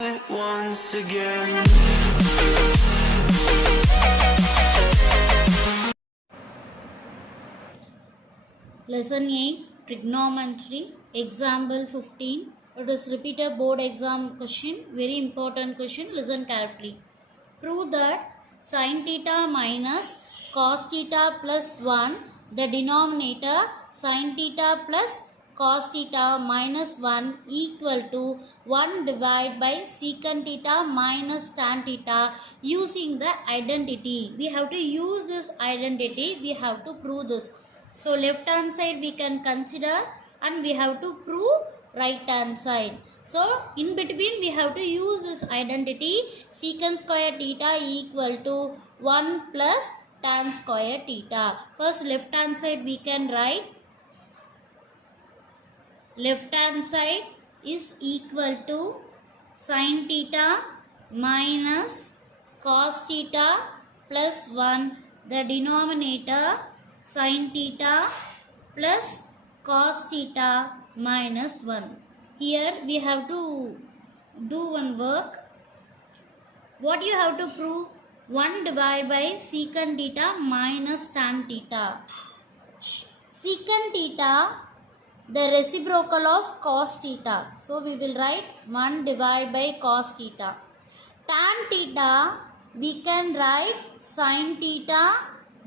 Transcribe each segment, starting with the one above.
it once again. Lesson 8 Trigonometry Example 15. It is repeated board exam question. Very important question. Listen carefully. Prove that sin theta minus cos theta plus 1, the denominator sin theta plus cos theta minus 1 equal to 1 divided by secant theta minus tan theta using the identity. We have to use this identity. We have to prove this. So left hand side we can consider and we have to prove right hand side. So in between we have to use this identity secant square theta equal to 1 plus tan square theta. First left hand side we can write. Left hand side is equal to sin theta minus cos theta plus 1. The denominator sin theta plus cos theta minus 1. Here we have to do one work. What you have to prove? 1 divided by secant theta minus tan theta. Secant theta, the reciprocal of cos theta. So we will write 1 divided by cos theta. Tan theta, we can write sin theta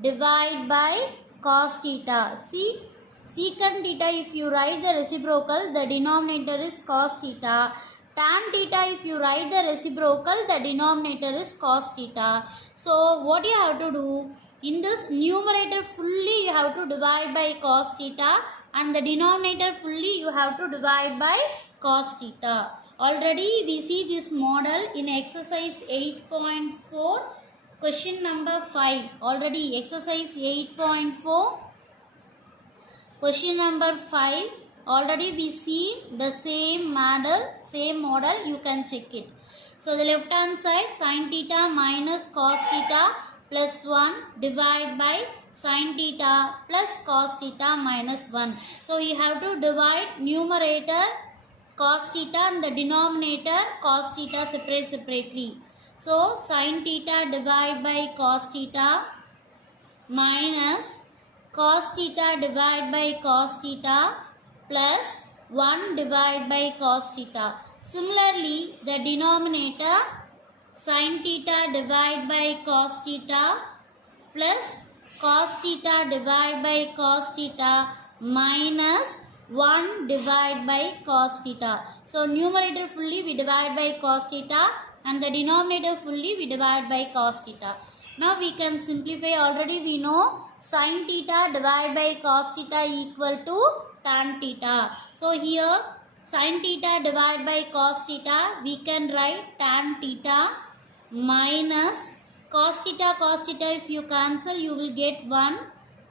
divided by cos theta. See, secant theta, if you write the reciprocal, the denominator is cos theta. Tan theta, if you write the reciprocal, the denominator is cos theta. So what you have to do? In this numerator fully you have to divide by cos theta, and the denominator fully you have to divide by cos theta. Already we see this model in exercise 8.4. Question number 5. Already exercise 8.4. Question number 5. Already we see the same model. You can check it. So the left hand side sin theta minus cos theta plus 1 divided by sin theta plus cos theta minus 1. So you have to divide numerator cos theta and the denominator cos theta separately. So sin theta divided by cos theta minus cos theta divided by cos theta plus 1 divided by cos theta. Similarly, the denominator sin theta divided by cos theta plus cos theta divided by cos theta minus 1 divided by cos theta. So numerator fully we divide by cos theta and the denominator fully we divide by cos theta. Now we can simplify. Already we know sin theta divided by cos theta equal to tan theta. So here sin theta divided by cos theta, we can write tan theta minus cos theta if you cancel you will get 1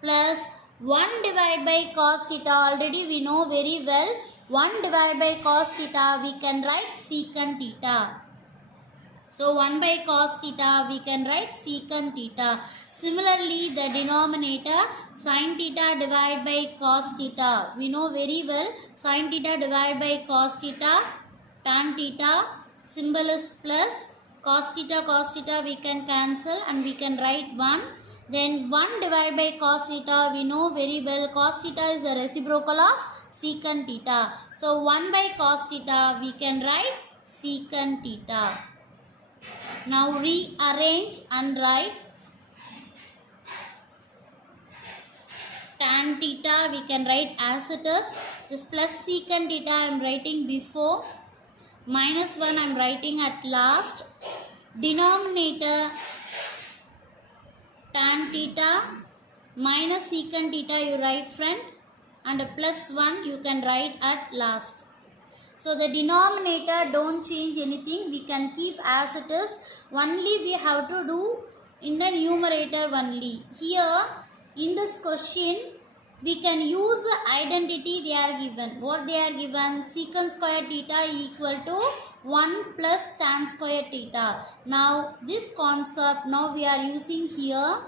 plus 1 divided by cos theta. Already we know very well 1 divided by cos theta we can write secant theta. So 1 by cos theta we can write secant theta. Similarly, the denominator sin theta divided by cos theta. We know very well sin theta divided by cos theta, tan theta, symbol is plus, cos theta we can cancel and we can write 1. Then 1 divided by cos theta, we know very well cos theta is the reciprocal of secant theta. So 1 by cos theta we can write secant theta. Now rearrange and write tan theta we can write as it is. This plus secant theta I am writing before. Minus 1 I am writing at last. Denominator tan theta minus secant theta you write front and plus 1 you can write at last. So the denominator don't change anything. We can keep as it is. Only we have to do in the numerator only. Here in this question we can use the identity they are given. What they are given? Secant square theta equal to 1 plus tan square theta. Now this concept now we are using here.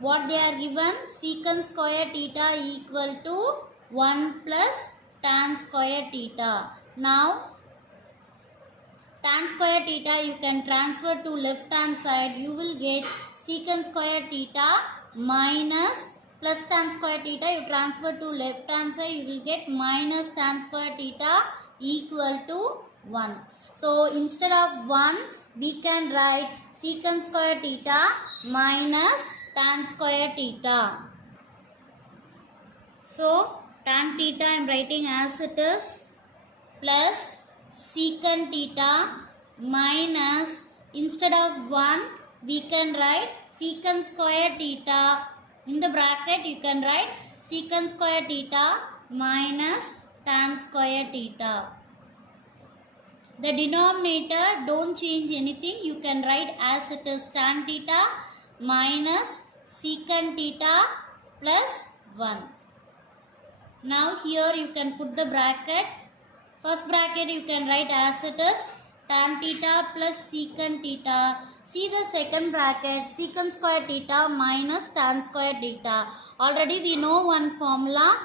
What they are given? Secant square theta equal to 1 plus tan square theta. Now tan square theta you can transfer to left hand side. You will get secant square theta minus plus tan square theta. You transfer to left hand side. You will get minus tan square theta equal to 1. So instead of 1, we can write secant square theta minus tan square theta. So tan theta I am writing as it is, plus secant theta minus, instead of 1 we can write secant square theta. In the bracket you can write secant square theta minus tan square theta. The denominator don't change anything. You can write as it is, tan theta minus secant theta plus 1. Now here you can put the bracket. First bracket you can write as it is, tan theta plus secant theta. See the second bracket, secant square theta minus tan square theta. Already we know one formula,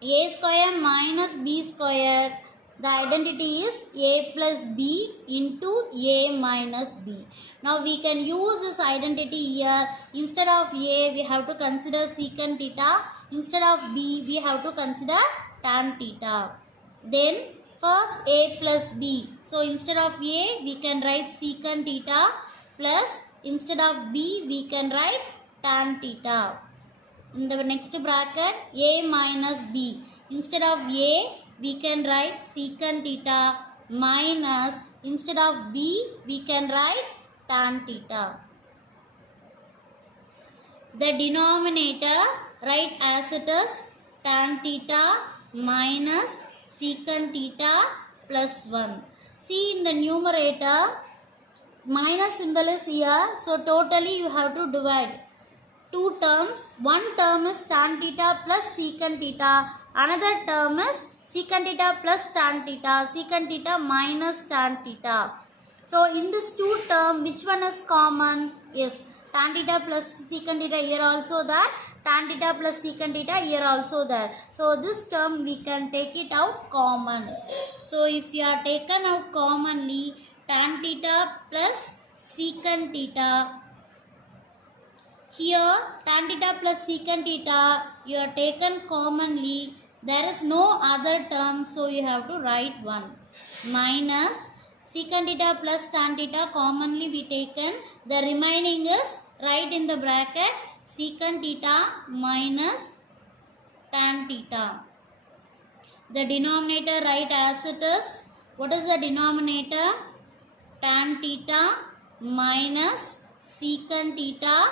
a square minus b square. The identity is a plus b into a minus b. Now we can use this identity here. Instead of a we have to consider secant theta. Instead of b we have to consider tan theta. Then first a plus b. So instead of a we can write secant theta plus, instead of b we can write tan theta. In the next bracket a minus b. Instead of a we can write secant theta minus, instead of b we can write tan theta. The denominator write as it is, tan theta minus secant theta plus 1. See in the numerator minus symbol is here, so totally you have to divide two terms. One term is tan theta plus secant theta, another term is secant theta plus tan theta, secant theta minus tan theta. So in this two term, which one is common? Yes, tan theta plus secant theta here also there, tan theta plus secant theta here also there. So this term we can take it out common. So if you are taken out commonly, tan theta plus secant theta, here tan theta plus secant theta you are taken commonly. There is no other term, so you have to write 1. Minus secant theta plus tan theta commonly we taken. The remaining is write in the bracket secant theta minus tan theta. The denominator write as it is. What is the denominator? Tan theta minus secant theta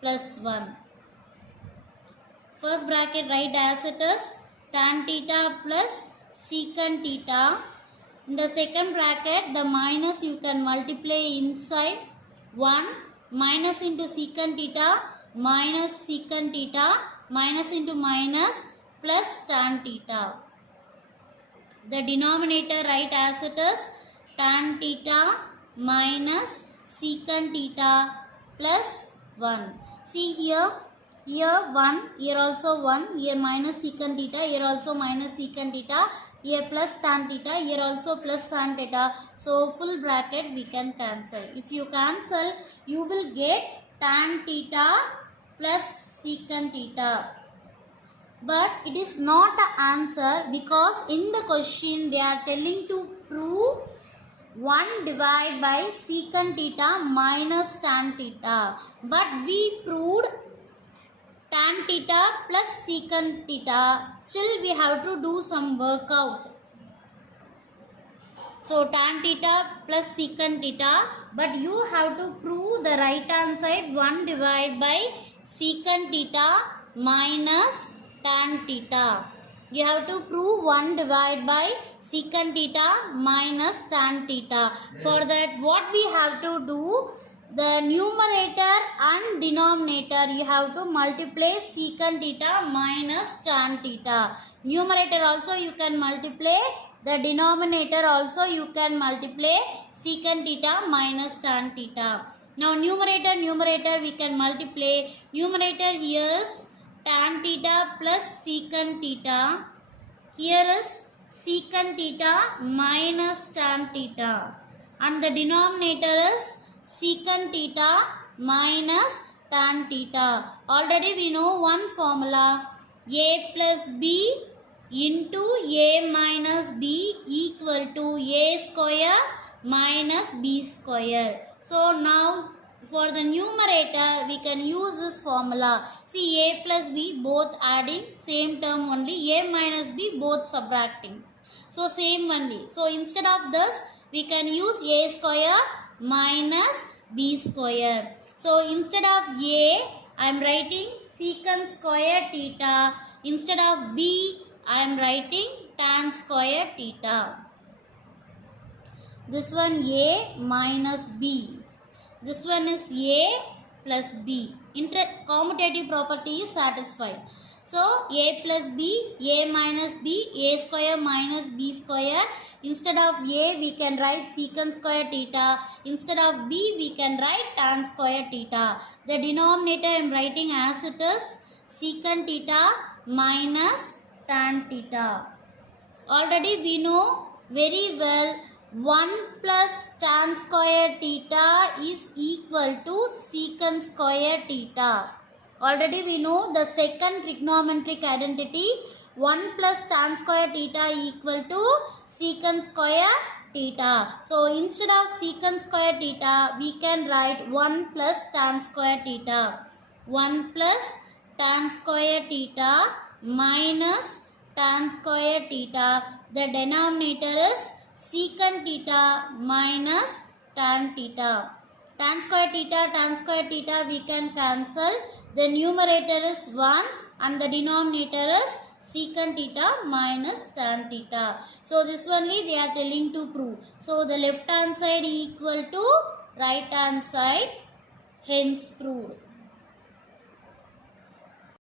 plus 1. First bracket write as it is, tan theta plus secant theta. In the second bracket the minus you can multiply inside. 1 minus into secant theta minus secant theta, minus into minus plus tan theta. The denominator write as it is, tan theta minus secant theta plus 1. See here 1, here also 1, here minus secant theta, here also minus secant theta, here plus tan theta, here also plus tan theta. So full bracket we can cancel. If you cancel, you will get tan theta plus secant theta. But it is not an answer, because in the question they are telling to prove 1 divided by secant theta minus tan theta. But we proved tan theta plus secant theta. Still we have to do some workout. So tan theta plus secant theta, but you have to prove the right hand side 1 divided by secant theta minus tan theta. You have to prove 1 divided by secant theta minus tan theta. For that what we have to do, the numerator and denominator you have to multiply secant theta minus tan theta. Numerator also you can multiply, the denominator also you can multiply secant theta minus tan theta. Now numerator we can multiply. Numerator here is tan theta plus secant theta. Here is secant theta minus tan theta. and the denominator is secant theta minus tan theta. Already we know one formula, a plus b into a minus b equal to a square minus b square. So now for the numerator we can use this formula. See, a plus b both adding, same term only, a minus b both subtracting. So same only. So instead of this we can use a square minus b square. So instead of a I am writing secant square theta. Instead of b I am writing tan square theta. This one a minus b. This one is a plus b. Commutative property is satisfied. So a plus b, a minus b, a square minus b square. Instead of a we can write secant square theta. Instead of b we can write tan square theta. The denominator I am writing as it is secant theta minus tan theta. Already we know very well 1 plus tan square theta is equal to secant square theta. Already we know the second trigonometric identity, 1 plus tan square theta equal to secant square theta. So instead of secant square theta we can write 1 plus tan square theta. 1 plus tan square theta minus tan square theta. The denominator is secant theta minus tan theta. Tan square theta we can cancel. The numerator is 1 and the denominator is secant theta minus tan theta. So this only they are telling to prove. So the left hand side equal to right hand side, hence proved.